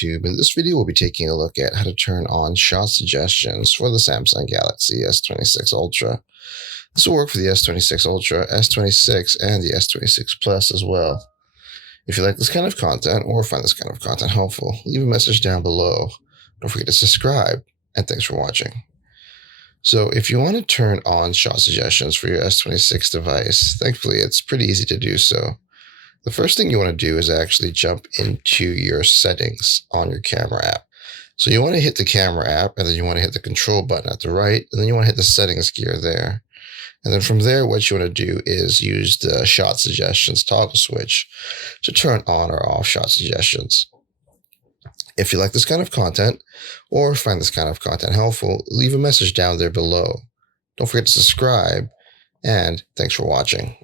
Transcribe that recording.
YouTube. In this video, we'll be taking a look at how to turn on shot suggestions for the Samsung Galaxy S26 Ultra. This will work for the S26 Ultra, S26, and the S26 Plus as well. If you like this kind of content or find this kind of content helpful, leave a message down below. Don't forget to subscribe, and thanks for watching. So if you want to turn on shot suggestions for your S26 device, thankfully it's pretty easy to do so. The first thing you want to do is actually jump into your settings on your camera app. So you want to hit the camera app, and then you want to hit the control button at the right, and then you want to hit the settings gear there. And then from there, what you want to do is use the shot suggestions toggle switch to turn on or off shot suggestions. If you like this kind of content or find this kind of content helpful, leave a message down there below. Don't forget to subscribe, and thanks for watching.